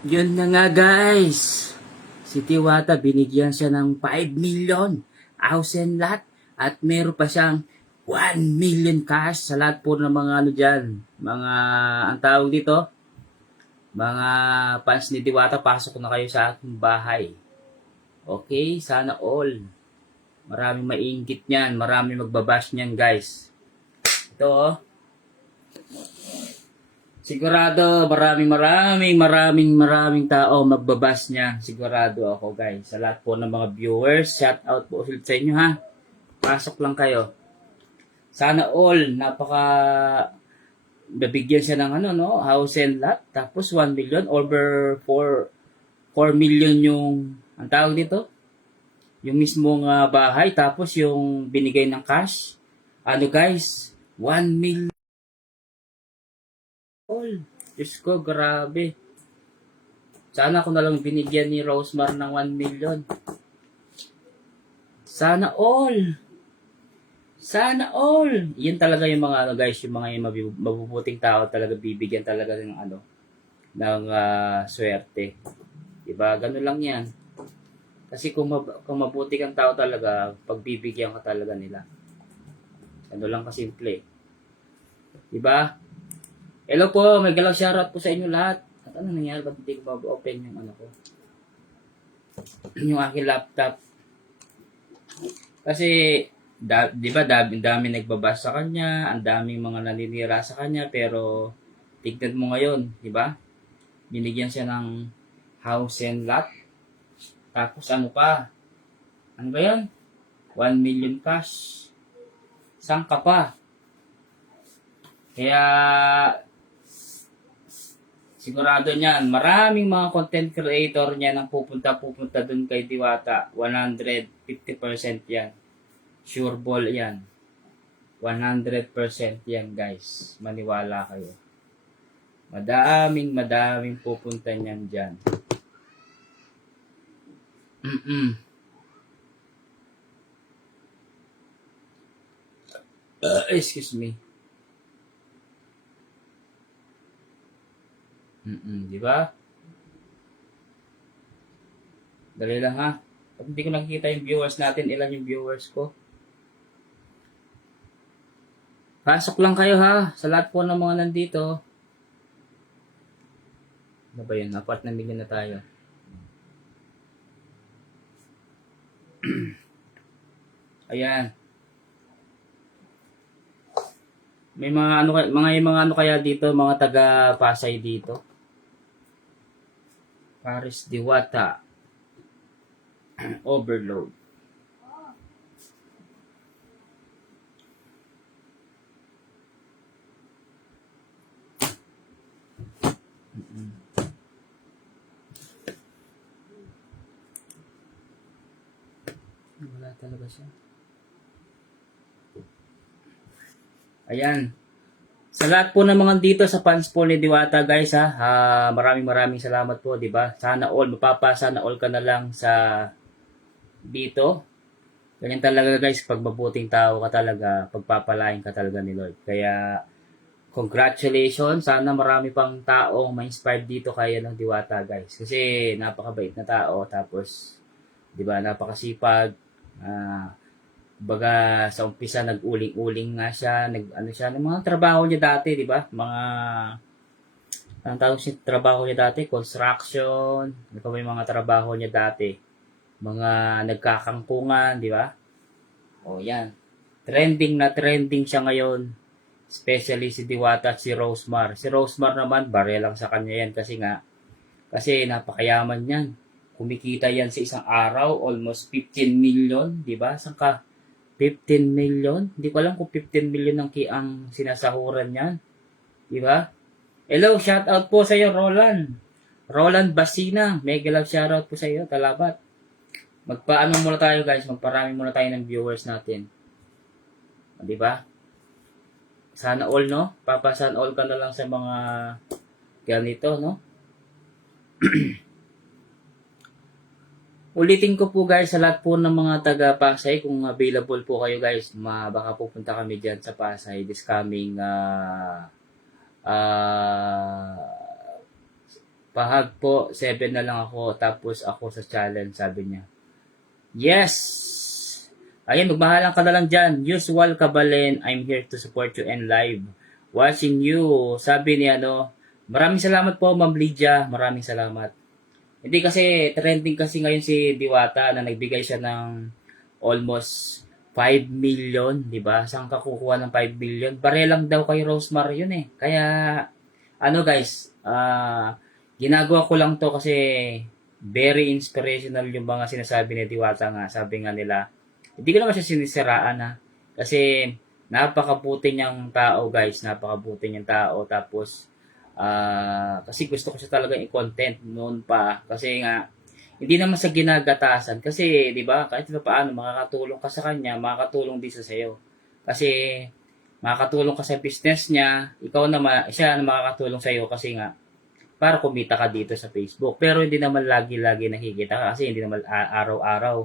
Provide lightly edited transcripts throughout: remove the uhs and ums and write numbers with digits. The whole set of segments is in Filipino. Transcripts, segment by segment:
Yun na nga guys. Si Tiwata binigyan siya ng 5 million house and lot at meron pa siyang 1 million cash sa lahat po ng mga ano dyan. Mga, ang tawag dito, mga fans ni Tiwata, pasok na kayo sa aking bahay. Okay, sana all. Maraming maiingit niyan, maraming magbabash niyan guys. Ito oh. Sigurado maraming tao magbabas niya. Sigurado ako guys. Sa lahat po ng mga viewers, shout out po ulit sa inyo ha. Pasok lang kayo. Sana all, nabigyan siya ng house and lot. Tapos 1 million, over 4 million yung, ang tawag dito, yung mismong bahay. Tapos yung binigay ng cash. Ano guys, 1 million. All. Diyos ko, grabe. Sana ako na lang binigyan ni Rosemar ng 1 million. Sana all. Sana all. Yan talaga yung mga guys, yung mga mabubuting tao talaga bibigyan talaga ng ng swerte. Diba? Ganun lang yan. Kasi kung mabuti kang tao talaga, pagbibigyan ka talaga nila. Ano lang kasimple. Diba? Hello po, may galaw shoutout po sa inyo lahat. At ano nangyari? Ba't hindi ko open yung ko? Yung aking laptop. Kasi, di ba, dami nagbabasa sa kanya, ang daming mga naninira sa kanya, pero tignan mo ngayon, di ba? Binigyan siya ng house and lot. Tapos ano pa? Ano ba yun? 1 million cash. Saan ka pa? Kaya, sigurado niyan, maraming mga content creator niya nang pupunta dun kay Diwata. 150% yan. Sure ball yan. 100% yan guys. Maniwala kayo. Madaming pupunta niyan dyan. Excuse me. Di ba? Dali lang ha. Pag hindi ko nakikita yung viewers natin, ilan yung viewers ko? Pasok lang kayo ha. Sa lahat po ng mga nandito. Ano ba yun? 4 na million na tayo. Ayan. May mga ano kaya dito, mga taga Pasay dito. Paris Diwata. Overload. Wala talaga siya. Ayan. Sa lahat po ng mga dito sa fans po ni Diwata guys ha, maraming salamat po, di ba? Sana all, sana all ka na lang sa dito. Ganyan talaga guys, pag mabuting tao ka talaga, pagpapalain ka talaga ni Lord. Kaya, congratulations, sana marami pang taong ma-inspired dito kaya ng Diwata guys. Kasi napakabait na tao, tapos, di ba, napakasipag, baga sa umpisa nag-uling-uling nga siya, ng mga trabaho niya dati, di ba? Ang tawag siya trabaho niya dati, construction, ano pa may mga trabaho niya dati, mga nagkakangkungan, di ba? O yan. Trending siya ngayon. Especially si Diwata at si Rosemar. Si Rosemar naman, bare lang sa kanya yan kasi napakayaman yan. Kumikita yan sa isang araw, almost 15 million, di ba? Saan ka? 15 million? Hindi ko alam kung 15 million ang sinasahuran niyan. Di ba? Hello, shout out po sa iyo, Roland. Roland Basina. Mega love shout out po sa iyo. Talabat. Magpaano muna tayo guys. Magparami muna tayo ng viewers natin. Di ba? Sana all, no? Sana all ka na lang sa mga ganito, no? Ulitin ko po guys, sa lahat po ng mga taga Pasay, kung available po kayo guys, baka pupunta kami dyan sa Pasay this coming Pahag po, 7 na lang ako, tapos ako sa challenge, sabi niya. Yes! Ayun, magmahalan ka na lang dyan. Usual Kabalen, I'm here to support you and live. Watching you. Sabi ni maraming salamat po, Ma'am Lydia. Maraming salamat. Hindi kasi, trending kasi ngayon si Diwata na nagbigay siya ng almost 5 million, di ba? Saan ka kukuha ng 5 million? Barelang daw kay Rosemar yun eh. Kaya, guys, ginagawa ko lang to kasi very inspirational yung mga sinasabi ni Diwata nga. Sabi nga nila, hindi ko naman siya sinisiraan ha. Kasi napakabuti niyang tao guys. Napakabuti niyang tao. Tapos, kasi gusto ko siya talaga i-content noon pa. Kasi nga, hindi naman sa ginagatasan. Kasi, di ba, kahit paano, makakatulong ka sa kanya, makakatulong din sa sayo. Kasi, makakatulong ka sa business niya, ikaw naman, siya na makakatulong sa'yo kasi nga, para kumita ka dito sa Facebook. Pero hindi naman lagi-lagi nakikita ka kasi hindi naman araw-araw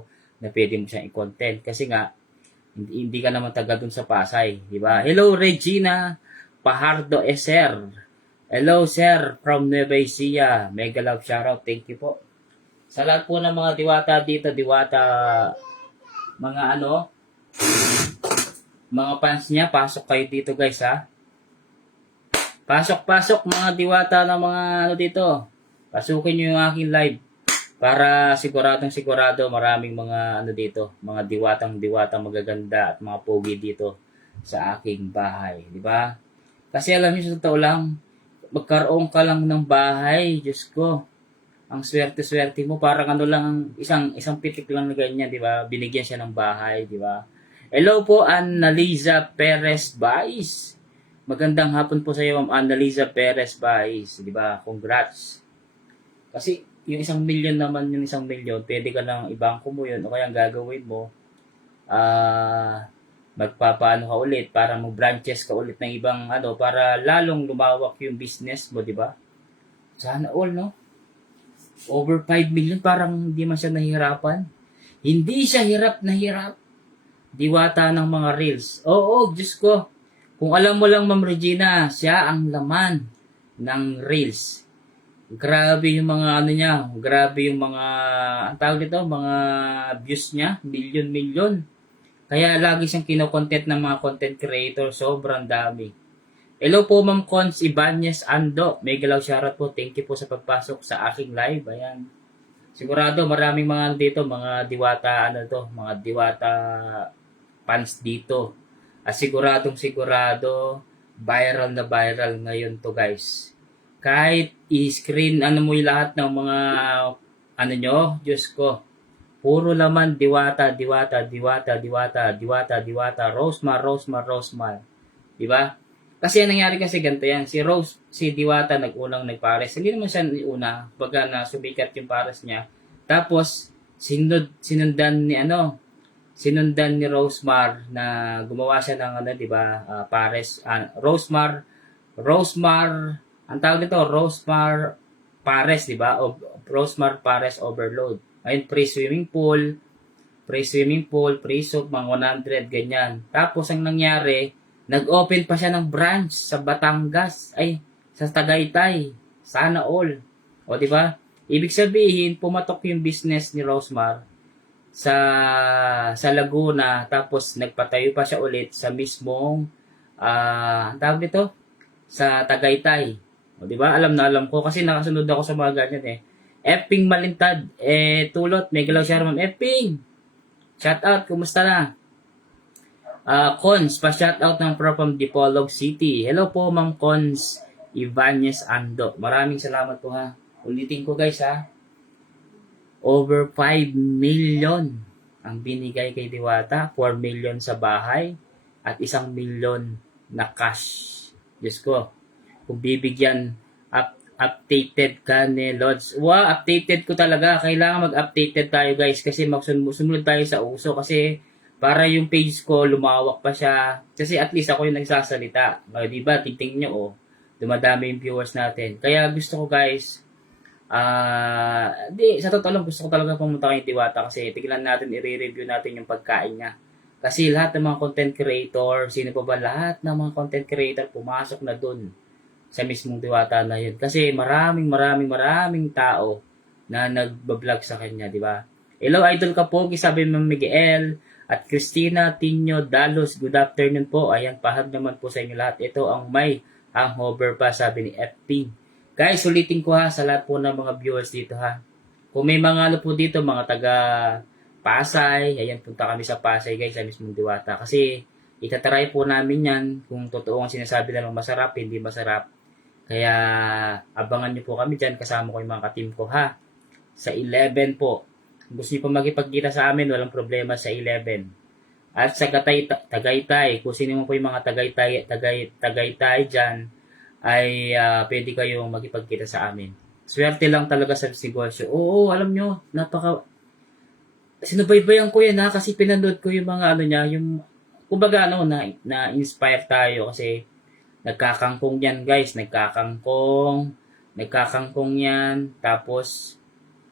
na pwede mo siyang i-content. Kasi nga, hindi ka naman taga dun sa Pasay. Di ba? Hello, Regina Pajardo Eser. Hello, sir, from Nueva Ecija. Mega love shoutout. Thank you po. Sa lahat po ng mga diwata dito, mga mga fans niya, pasok kayo dito guys ha. Pasok mga diwata ng mga dito. Pasukin nyo yung aking live. Para sigurado maraming mga dito, mga diwatang magaganda at mga pogi dito sa aking bahay, di ba? Kasi alam niyo sa totoo lang, magkaroon ka lang ng bahay, Diyos ko. Ang swerte-swerte mo, parang lang isang pitik lang na ganyan, di ba? Binigyan siya ng bahay, di ba? Hello po, Annaliza Perez Baez. Magandang hapon po sa iyo, Ma'am Annaliza Perez Baez, di ba? Congrats. Kasi yung 1 million naman, pwede ka lang ibangko mo yun o kaya ang gagawin mo, magpapaano ka ulit para mag-branches ka ulit ng ibang para lalong lumawak yung business mo, di ba? Sana all, no? Over 5 million, parang hindi man siya nahihirapan. Hindi siya hirap na hirap. Diwata ng mga reels. Oo, Diyos ko. Kung alam mo lang, Ma'am Regina, siya ang laman ng reels. Grabe yung mga niya, grabe yung mga, ang tawag dito, mga views niya, million. Kaya lagi siyang kinokontent ng mga content creator, sobrang dami. Hello po Ma'am Cons Ibanez Ando, may galaw shoutout po, thank you po sa pagpasok sa aking live, ayan. Sigurado maraming mga dito, mga diwata, mga diwata fans dito. At sigurado, viral na viral ngayon to guys. Kahit i-screen mo yung lahat ng mga nyo, Diyos ko. Puro laman diwata, Rosemar. Di ba? Kasi ang nangyari kasi ganito yan. Si Diwata nag-unang nagpares. Hindi naman siya una, baga na sumikat yung pares niya. Tapos sinundan ni Rosemar na gumawa siya ng di ba, pares, Rosemar, ang tawag nito, Rosemar Pares, di ba? Rosemar Pares Overload. Ayun, pre-swimming pool, pre-soap, mga 100, ganyan. Tapos, ang nangyari, nag-open pa siya ng branch sa Batangas, sa Tagaytay. Sana all. O, di ba? Ibig sabihin, pumatok yung business ni Rosemar sa Laguna, tapos nagpatayo pa siya ulit sa mismong, ang tawag nito, sa Tagaytay. O, di ba? Alam ko kasi nakasunod ako sa mga ganyan eh. Epping Malintad, Tulot, may galaw siya Ma'am Epping. Shout out, kumusta na? Cons, pa-shout out ng from Dipolog City. Hello po Ma'am Cons Ibanez Ando. Maraming salamat po ha. Ulitin ko guys ha. Over 5 million ang binigay kay Diwata, 4 million sa bahay at 1 million na cash. Diyos ko. Kung bibigyan, updated ka ni Lods. Updated ko talaga. Kailangan mag-updated tayo guys kasi sumunod tayo sa uso kasi para yung page ko lumawak pa siya. Kasi at least ako yung nagsasalita. Diba? Tingnan nyo dumadami yung viewers natin. Kaya gusto ko guys, sa totoo lang gusto ko talaga pumunta kay Diwata kasi tignan natin, i-review natin yung pagkain niya. Kasi lahat ng mga content creator, sino pa ba lahat ng mga content creator pumasok na dun sa mismong Diwata na yun. Kasi maraming tao na nagbablog sa kanya, di ba? Hello, Idol Kapogi, sabi Ma'am Miguel, at Christina Tinio Dalos, good afternoon po. Ayan, pahag naman po sa inyo lahat. Ito ang may hangover pa, sabi ni FP. Guys, ulitin ko ha, sa lahat po ng mga viewers dito ha. Kung may mga ano po dito, mga taga Pasay, ayan, punta kami sa Pasay guys, sa mismong Diwata. Kasi, itatry po namin yan, kung totoo ang sinasabi na masarap, hindi masarap. Kaya, abangan nyo po kami dyan, kasama ko yung mga ka-team ko ha. Sa 11 po. Gusto niyo po makipagkita sa amin, walang problema sa 11. At sa Tagaytay, kung sino mo po yung mga Tagaytay dyan, ay pwede kayong makipagkita sa amin. Swerte lang talaga sa negosyo. Oo, alam nyo, sinubaybayan ko yan ha, kasi pinanood ko yung mga ano niya, yung, kumbaga na-inspire tayo kasi nagkakangkong yan guys, nagkakangkong yan, tapos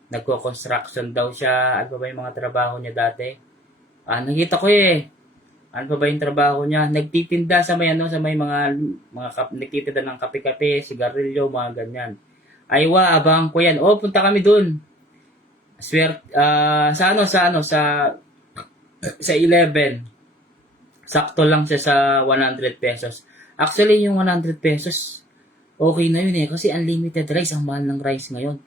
nagko-construction daw siya. Ano ba yung mga trabaho niya dati? Nakita ko ano pa ba yung trabaho niya? Nagtitinda sa may mga nagtitinda ng kape-kape, sigarilyo, mga ganyan. Aywa, abang ko yan. Oh, punta kami dun. Sa 11. Sakto lang siya sa 100 pesos. Actually, yung 100 pesos, okay na yun kasi unlimited rice. Ang mahal ng rice ngayon,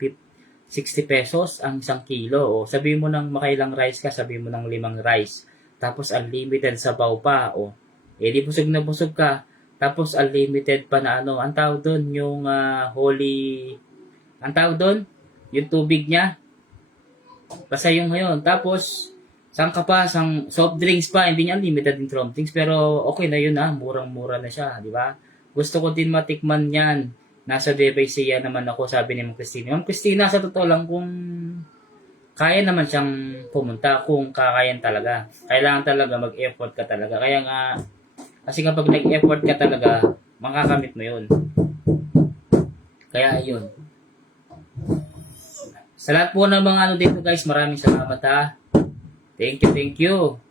60 pesos ang 1 kilo. O, sabi mo ng makailang rice ka, sabi mo ng 5 rice. Tapos unlimited sabaw pa. O, di busog na busog ka. Tapos unlimited pa na ang tawag doon, yung yung tubig niya. Basta yung ngayon. Tapos, soft drinks pa. Hindi niya unlimited yung soft drinks. Pero okay na yun murang-mura na siya. Di ba? Gusto ko din matikman yan. Nasa Debesia naman ako, sabi ni Ma'am Christina. Ma'am Christina, sa totoo lang, kung kaya naman siyang pumunta, kung kakayan talaga. Kailangan talaga mag-effort ka talaga. Kaya nga, kasi kapag nag-effort ka talaga, makakamit mo yun. Kaya yun. Sa lahat po ng mga dito guys, maraming salamat ha. Thank you.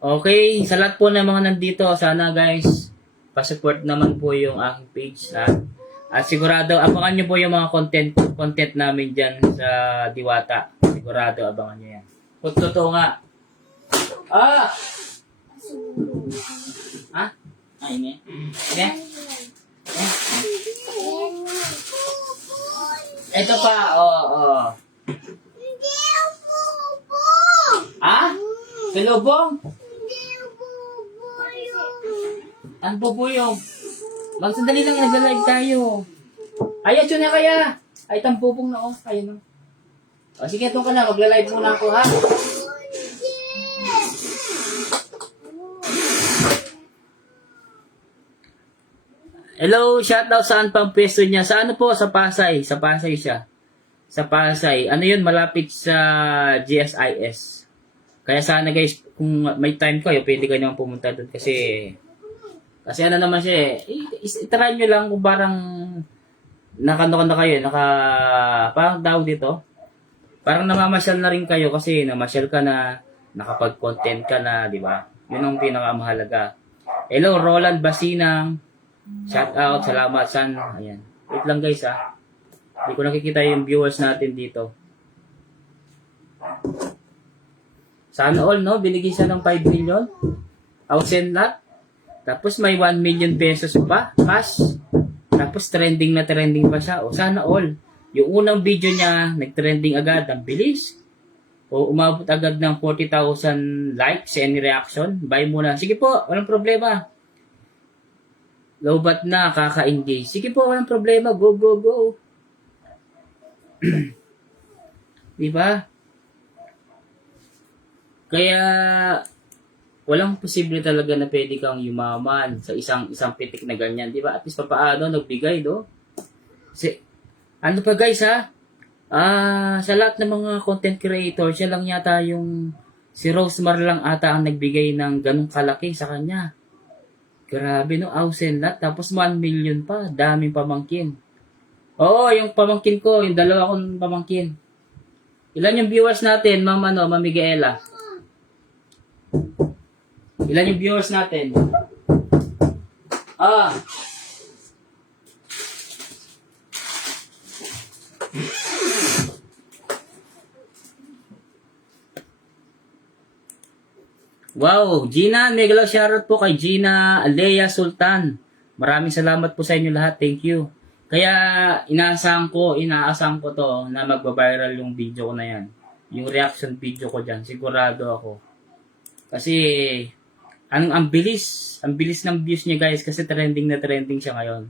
Okay, sa lahat po ng mga nandito, sana guys, pa-support naman po yung aking page ha. At sigurado, abangan nyo po yung mga content namin dyan sa Diwata. Sigurado, abangan nyo yan. Kung totoo nga. Ini. Ito pa, Hindi ang bubong. Kalubong? Hindi ang bubong. Ang bubuyong. Magsandali lang, nag-live tayo. Ay, atyo na kaya. Ay, tampupong na Ayun sige, itong ka na. Magla-live muna ako, ha? Hello, shoutout saan pang pwesto niya? Sa ano po? Sa Pasay. Sa Pasay siya. Sa Pasay. Ano yun? Malapit sa GSIS. Kaya sana guys, kung may time kayo, pwede kayo naman pumunta doon kasi ano naman siya itry nyo lang kung parang parang daw dito. Parang namamasyal na rin kayo kasi namasyal ka na, nakapag-content ka na, di ba? Yun ang pinakamahalaga. Hello, Roland Basinang. Shout out, salamat san. Ayan. Wait lang guys Hindi ko nakikita yung viewers natin dito. Sana all binigyan siya ng 5 million. Ausen lot. Tapos may 1 million pesos pa, cash. Tapos trending pa siya. Sana all. Yung unang video niya, nag-trending agad, ang bilis. Umabot agad ng 40,000 likes and reaction. Buy muna. Sige po, walang problema. Lowbat na, kaka-engage. Sige po, walang problema. Go. Diba? Kaya, walang posible talaga na pwede kang yumaman sa isang pitik na ganyan. Diba? At least papaano, nagbigay, ano pa guys, sa lahat ng mga content creator, siya lang yata si Rosemar lang ata ang nagbigay ng ganung kalaki sa kanya. Grabe Ausen lot. Tapos 1 million pa. Daming pamangkin. Oo, yung pamangkin ko. Yung 2 kong pamangkin. Ilan yung viewers natin, Ma'am Miguela? Ilan yung viewers natin? Ah! Wow, Gina, mega shoutout po kay Gina Alea Sultan. Maraming salamat po sa inyo lahat. Thank you. Kaya inaasahan ko to na magba-viral yung video ko na yan. Yung reaction video ko dyan. Sigurado ako. Kasi ang bilis ng views niya guys kasi trending na trending siya ngayon.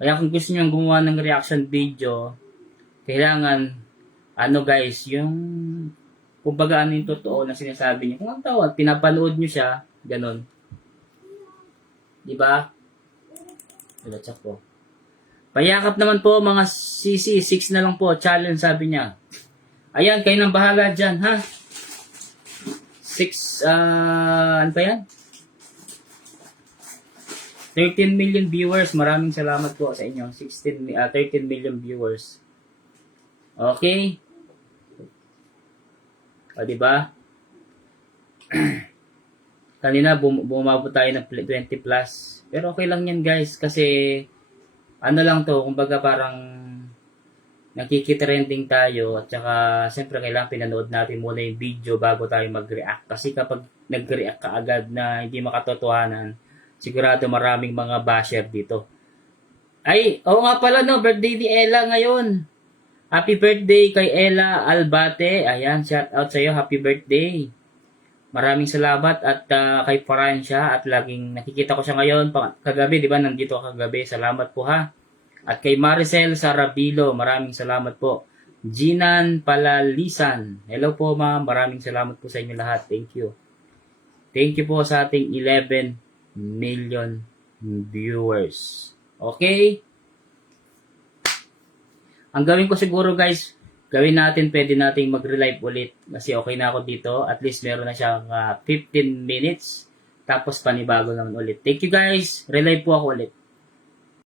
Kaya kung gusto niyo gumawa ng reaction video, kailangan guys, yung kumbaga ano yung totoo na sinasabi niya. Kung ang tawag, pinapanood niyo siya, ganun. Di ba? Check po. Payakap naman po mga CC, 6 na lang po, challenge sabi niya. Ayan, kayo nang bahala dyan, ha? 6, ano pa yan? 13 million viewers, maraming salamat po sa inyo. 13 million viewers. Okay? O, diba? Kanina, bumabot tayo ng 20 plus. Pero okay lang yan, guys. Kasi, ano lang to, kumbaga parang nakikitrending tayo. At saka, siyempre, kailangan pinanood natin muna yung video bago tayo mag-react. Kasi kapag nag-react ka agad na hindi makatotohanan, sigurado maraming mga basher dito. Ay, oo nga pala, no, birthday ni Ella ngayon. Happy birthday kay Ella Albate. Ayan, shout out sa iyo. Happy birthday. Maraming salamat at kay Francia at laging nakikita ko siya ngayon kagabi, di ba? Nandito kagabi. Salamat po ha. At kay Maricel Sarabilo, maraming salamat po. Jinan Palalisan. Hello po ma'am. Maraming salamat po sa inyo lahat. Thank you. Thank you po sa ating 11 million viewers. Okay? Ang gawin ko siguro guys, pwede nating mag-relive ulit kasi okay na ako dito. At least meron na siyang 15 minutes. Tapos panibago naman ulit. Thank you guys. Relive po ako ulit.